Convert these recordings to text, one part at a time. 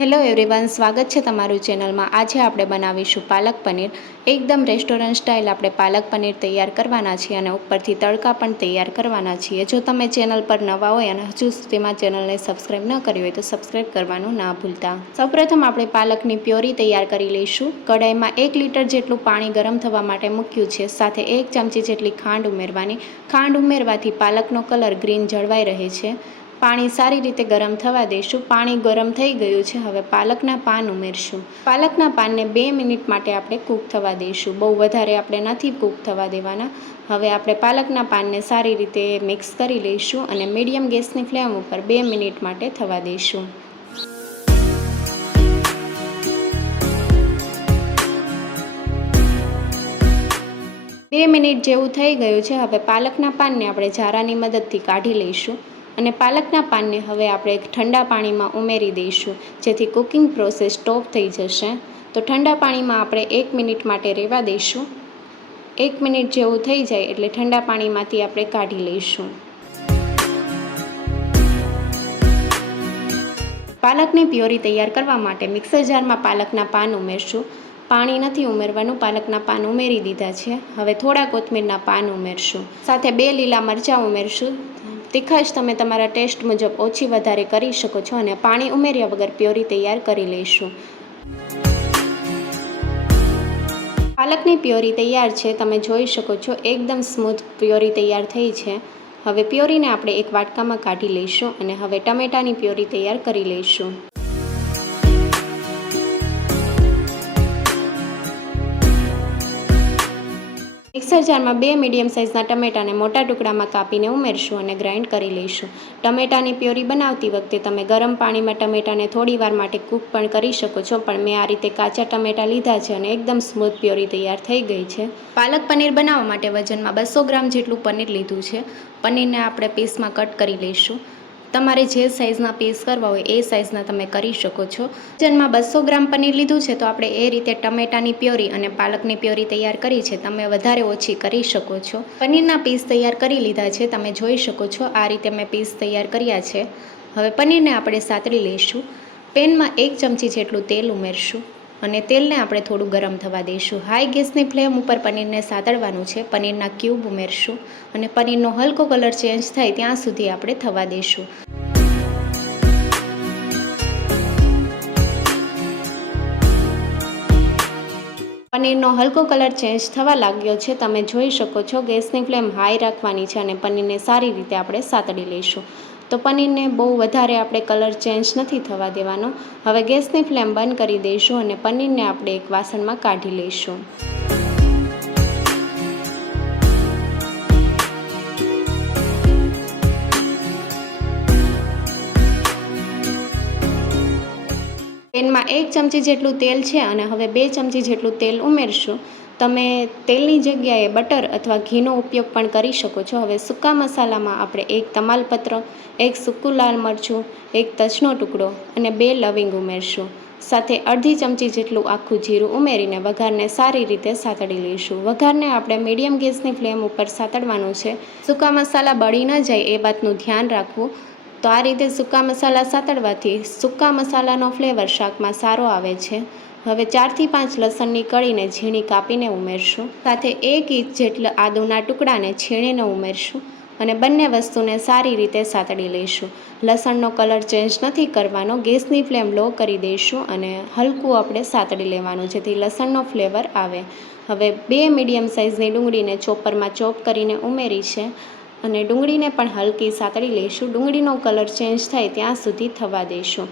Hello everyone, સ્વાગત છે તમારું ચેનલમાં। આજે આપણે બનાવીશું પાલક પનીર। એકદમ રેસ્ટોરન્ટ સ્ટાઇલ આપણે પાલક પનીર તૈયાર કરવાના છીએ અને ઉપરથી તડકા પણ તૈયાર કરવાના છીએ। જો તમે ચેનલ પર નવા હોય અને હજુ સુધીમાં ચેનલને સબસ્ક્રાઈબ ન કરી હોય તો સબસ્ક્રાઈબ કરવાનું ના ભૂલતા। સૌપ્રથમ આપણે પાલકની પ્યોરી તૈયાર કરી લઈશું। કઢાઈમાં 1 લીટર જેટલું પાણી ગરમ થવા માટે મૂક્યું છે। સાથે 1 ચમચી જેટલી ખાંડ ઉમેરવાની। ખાંડ ઉમેરવાથી પાલકનો કલર ગ્રીન જળવાઈ રહે છે। પાણી સારી રીતે ગરમ થવા દઈશું। પાણી ગરમ થઈ ગયું છે। હવે પાલકના પાન ઉમેરશું। પાલકના પાનને 2 મિનિટ માટે આપણે કૂક થવા દઈશું। બહુ વધારે આપણે નથી કૂક થવા દેવાના। હવે આપણે પાલકના પાનને સારી રીતે મિક્સ કરી લઈશું અને મીડિયમ ગેસની ફ્લેમ ઉપર 2 મિનિટ માટે થવા દઈશું। બે મિનિટ જેવું થઈ ગયું છે। હવે પાલકના પાનને આપણે ઝારાની મદદથી કાઢી લઈશું અને પાલકના પાનને હવે આપણે ઠંડા પાણીમાં ઉમેરી દઈશું, જેથી કુકિંગ પ્રોસેસ સ્ટોપ થઈ જશે। તો ઠંડા પાણીમાં આપણે 1 મિનિટ માટે રહેવા દઈશું। 1 મિનિટ જેવું થઈ જાય એટલે ઠંડા પાણીમાંથી આપણે કાઢી લઈશું। પાલકની પ્યોરી તૈયાર કરવા માટે મિક્સર જારમાં પાલકના પાન ઉમેરશું। પાણી નથી ઉમેરવાનું, પાલકના પાન ઉમેરી દીધા છે। હવે થોડા કોથમીરના પાન ઉમેરશું। સાથે 2 લીલા મરચાં ઉમેરશું। તીખાશ તમે તમારા ટેસ્ટ મુજબ ઓછી વધારે કરી શકો છો અને પાણી ઉમેર્યા વગર પ્યોરી તૈયાર કરી લઈશું। પાલકની પ્યોરી તૈયાર છે, તમે જોઈ શકો છો એકદમ સ્મૂથ પ્યોરી તૈયાર થઈ છે। હવે પ્યોરીને આપણે એક વાટકામાં કાઢી લઈશું અને હવે ટમેટાની પ્યોરી તૈયાર કરી લઈશું। મિક્સર જારમાં 2 મીડિયમ સાઇઝના ટમેટાને મોટા ટુકડામાં કાપીને ઉમેરશું અને ગ્રાઇન્ડ કરી લઈશું। ટમેટાની પ્યોરી બનાવતી વખતે તમે ગરમ પાણીમાં ટમેટાને થોડી વાર માટે કૂક પણ કરી શકો છો, પણ મેં આ રીતે કાચા ટમેટા લીધા છે અને એકદમ સ્મૂથ પ્યોરી તૈયાર થઈ ગઈ છે। પાલક પનીર બનાવવા માટે વજનમાં 200 ગ્રામ જેટલું પનીર લીધું છે। પનીરને આપણે પીસમાં કટ કરી લઈશું। તમારે જે સાઇઝના પીસ કરવા હોય એ સાઇઝના તમે કરી શકો છો। વજનમાં 200 ગ્રામ પનીર લીધું છે તો આપણે એ રીતે ટમેટાની પ્યોરી અને પાલકની પ્યોરી તૈયાર કરી છે, તમે વધારે ઓછી કરી શકો છો। પનીરના પીસ તૈયાર કરી લીધા છે, તમે જોઈ શકો છો આ રીતે મેં પીસ તૈયાર કર્યા છે। હવે પનીરને આપણે સાતળી લઈશું। પેનમાં 1 ચમચી જેટલું તેલ ઉમેરશું અને તેલને આપણે થોડું ગરમ થવા દઈશું। હાઈ ગેસની ફ્લેમ ઉપર પનીરને સાતળવાનું છે। પનીરના ક્યુબ ઉમેરશું અને પનીરનો હલકો કલર ચેન્જ થાય ત્યાં સુધી આપણે થવા દઈશું। પનીરનો હલકો કલર ચેન્જ થવા લાગ્યો છે, તમે જોઈ શકો છો। ગેસની ફ્લેમ હાઈ રાખવાની છે અને પનીરને સારી રીતે આપણે સાતળી લઈશું। તો પનીરને બહુ વધારે આપણે કલર ચેન્જ નથી થવા દેવાનો। હવે ગેસની ફ્લેમ બંધ કરી દઈશું અને પનીરને આપણે એક વાસણમાં કાઢી લઈશું। પેનમાં 1 ચમચી જેટલું તેલ છે અને હવે 2 ચમચી જેટલું તેલ ઉમેરશું। તમે તેલની જગ્યાએ બટર અથવા ઘીનો ઉપયોગ પણ કરી શકો છો। હવે સૂકા મસાલામાં આપણે 1 તમાલપત્ર, 1 સૂકું લાલ મરચું, 1 તજનો ટુકડો અને 2 લવિંગ ઉમેરશું। સાથે અડધી ચમચી જેટલું આખું જીરું ઉમેરીને વઘારને સારી રીતે સાતળી લઈશું। વઘારને આપણે મીડિયમ ગેસની ફ્લેમ ઉપર સાતળવાનું છે। સૂકા મસાલા બળી ન જાય એ વાતનું ધ્યાન રાખવું। તો આ રીતે સૂકા મસાલા સાતળવાથી સૂકા મસાલાનો ફ્લેવર શાકમાં સારો આવે છે। હવે 4 થી 5 લસણની કળીને ઝીણી કાપીને ઉમેરશું। સાથે 1 ઇંચ જેટલા આદુના ટુકડાને છીણીને ઉમેરશું અને બંને વસ્તુને સારી રીતે સાતળી લઈશું। લસણનો કલર ચેન્જ નથી કરવાનો, ગેસની ફ્લેમ લો કરી દઈશું અને હલકું આપણે સાતળી લેવાનું જેથી લસણનો ફ્લેવર આવે। હવે 2 મીડિયમ સાઇઝની ડુંગળીને ચોપરમાં ચોપ કરીને ઉમેરી છે અને ડુંગળીને પણ હલકી સાતળી લઈશું। ડુંગળીનો કલર ચેન્જ થાય ત્યાં સુધી થવા દઈશું।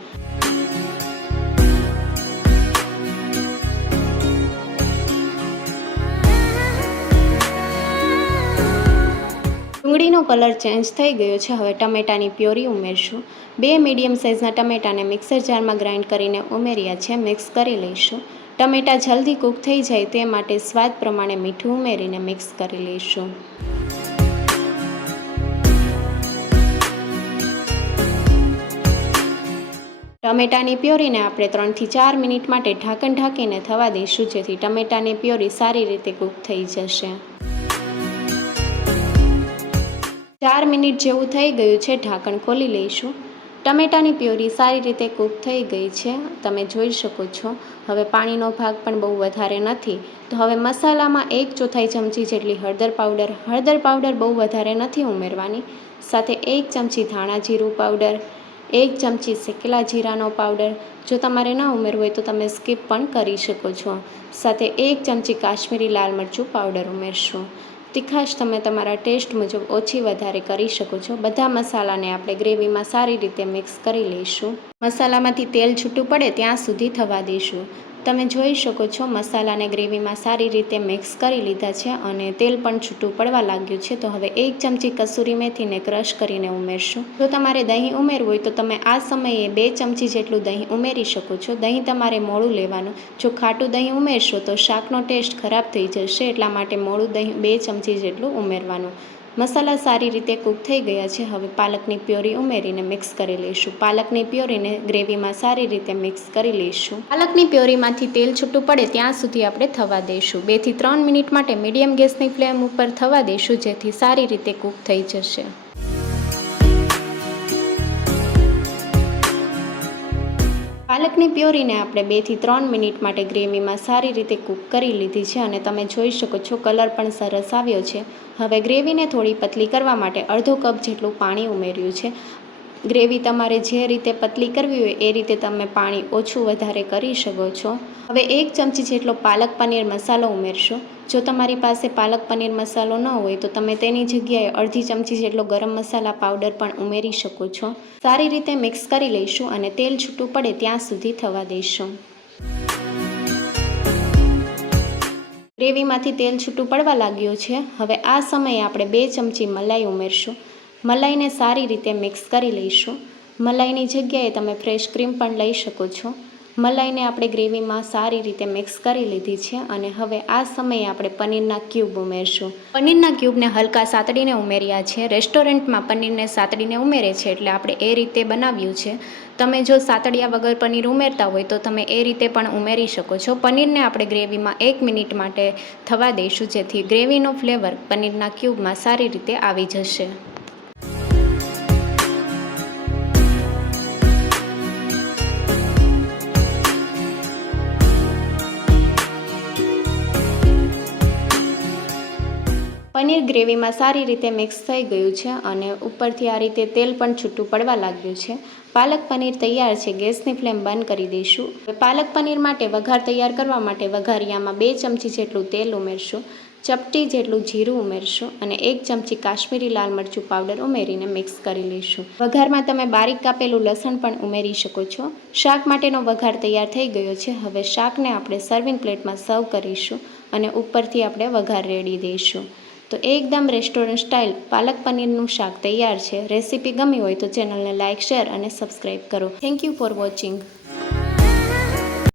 ડુંગળીનો કલર ચેન્જ થઈ ગયો છે। હવે ટમેટાની પ્યોરી ઉમેરશું। 2 મીડિયમ સાઇઝના ટમેટાને મિક્સર જારમાં ગ્રાઇન્ડ કરીને ઉમેર્યા છે, મિક્સ કરી લઈશું। ટમેટા જલ્દી કૂક થઈ જાય તે માટે સ્વાદ પ્રમાણે મીઠું ઉમેરીને મિક્સ કરી લઈશું। ટમેટાની પ્યોરીને આપણે 3 થી 4 મિનિટ માટે ઢાંકણ ઢાંકીને થવા દઈશું, જેથી ટમેટાની પ્યોરી સારી રીતે કૂક થઈ જશે। 4 મિનિટ જેવું થઈ ગયું છે, ઢાંકણ ખોલી લઈશું। ટમેટાની પ્યોરી સારી રીતે કૂક થઈ ગઈ છે, તમે જોઈ શકો છો. હવે પાણીનો ભાગ પણ બહુ વધારે નથી. તો હવે મસાલામાં 1/4 ચમચી જેટલી હળદર પાવડર બહુ વધારે નથી ઉમેરવાની. સાથે 1 ચમચી ધાણા જીરું પાવડર, 1 ચમચી શેકેલા જીરાનો પાવડર. જો તમારે ન ઉમેરવું હોય તો તમે સ્કીપ પણ કરી શકો છો. સાથે 1 ચમચી કાશ્મીરી લાલ મરચું પાવડર ઉમેરશું. તીખાશ તમે તમારા ટેસ્ટ મુજબ ઓછી વધારે કરી શકો છો. બધા મસાલાને આપણે ગ્રેવીમાં સારી રીતે મિક્સ કરી લઈશું. મસાલામાંથી તેલ છૂટું પડે ત્યાં સુધી થવા દઈશું. તમે જોઈ શકો છો મસાલાને ગ્રેવીમાં સારી રીતે મિક્સ કરી લીધા છે અને તેલ પણ છૂટું પડવા લાગ્યું છે. તો હવે 1 ચમચી કસૂરી મેથીને ક્રશ કરીને ઉમેરશું. જો તમારે દહીં ઉમેરવું હોય તો તમે આ સમયે 2 ચમચી જેટલું દહીં ઉમેરી શકો છો. દહીં તમારે મોળું લેવાનું. જો ખાટું દહીં ઉમેરશો તો શાકનો ટેસ્ટ ખરાબ થઈ જશે, એટલા માટે મોળું દહીં 2 ચમચી જેટલું ઉમેરવાનું. મસાલા સારી રીતે કૂક થઈ ગયા છે. હવે પાલકની પ્યોરી ઉમેરીને મિક્સ કરી લઈશું. પાલકની પ્યોરીને ગ્રેવીમાં સારી રીતે મિક્સ કરી લઈશું. પાલકની પ્યોરીમાંથી તેલ છૂટું પડે ત્યાં સુધી આપણે થવા દઈશું. 2 થી 3 મિનિટ માટે મીડિયમ ગેસની ફ્લેમ ઉપર થવા દઈશું, જેથી સારી રીતે કૂક થઈ જશે. પાલકની પ્યોરીને આપણે 2 થી 3 મિનિટ માટે ગ્રેવીમાં સારી રીતે કૂક કરી લીધી છે અને તમે જોઈ શકો છો કલર પણ સરસ આવ્યો છે. હવે ગ્રેવીને થોડી પતલી કરવા માટે અડધો કપ જેટલું પાણી ઉમેર્યું છે. ગ્રેવી તમારે જે રીતે પતલી કરવી હોય એ રીતે તમે પાણી ઓછું વધારે કરી શકો છો. હવે 1 ચમચી જેટલો પાલક પનીર મસાલો ઉમેરશો. જો તમારી પાસે પાલક પનીર મસાલો ન હોય તો તમે તેની જગ્યાએ અડધી ચમચી જેટલો ગરમ મસાલા પાવડર પણ ઉમેરી શકો છો. સારી રીતે મિક્સ કરી લઈશું અને તેલ છૂટું પડે ત્યાં સુધી થવા દઈશું. ગ્રેવીમાંથી તેલ છૂટું પડવા લાગ્યું છે. હવે આ સમયે આપણે 2 ચમચી મલાઈ ઉમેરશું. મલાઈને સારી રીતે મિક્સ કરી લઈશું. મલાઈની જગ્યાએ તમે ફ્રેશ ક્રીમ પણ લઈ શકો છો. મલાઈને આપણે ગ્રેવીમાં સારી રીતે મિક્સ કરી લીધી છે અને હવે આ સમયે આપણે પનીરના ક્યુબ ઉમેરશું. પનીરના ક્યુબને હલકા સાતડીને ઉમેર્યા છે. રેસ્ટોરન્ટમાં પનીરને સાતડીને ઉમેરે છે, એટલે આપણે એ રીતે બનાવ્યું છે. તમે જો સાતડિયા વગર પનીર ઉમેરતા હોય તો તમે એ રીતે પણ ઉમેરી શકો છો. પનીરને આપણે ગ્રેવીમાં 1 મિનિટ માટે થવા દઈશું, જેથી ગ્રેવીનો ફ્લેવર પનીરના ક્યુબમાં સારી રીતે આવી જશે. પનીર ગ્રેવીમાં સારી રીતે મિક્સ થઈ ગયું છે અને ઉપરથી આ રીતે તેલ પણ છૂટું પડવા લાગ્યું છે. પાલક પનીર તૈયાર છે. ગેસની ફ્લેમ બંધ કરી દઈશું. પાલક પનીર માટે વઘાર તૈયાર કરવા માટે વઘારિયામાં 2 ચમચી જેટલું તેલ ઉમેરશું, ચપટી જેટલું જીરું ઉમેરશું અને 1 ચમચી કાશ્મીરી લાલ મરચું પાવડર ઉમેરીને મિક્સ કરી લઈશું. વઘારમાં તમે બારીક કાપેલું લસણ પણ ઉમેરી શકો છો. શાક માટેનો વઘાર તૈયાર થઈ ગયો છે. હવે શાકને આપણે સર્વિંગ પ્લેટમાં સર્વ કરીશું અને ઉપરથી આપણે વઘાર રેડી દઈશું. તો એકદમ રેસ્ટોરન્ટ સ્ટાઇલ પાલક પનીરનું શાક તૈયાર છે. રેસીપી ગમી હોય તો ચેનલને લાઇક, શેર અને સબસ્ક્રાઈબ કરો. Thank you for watching.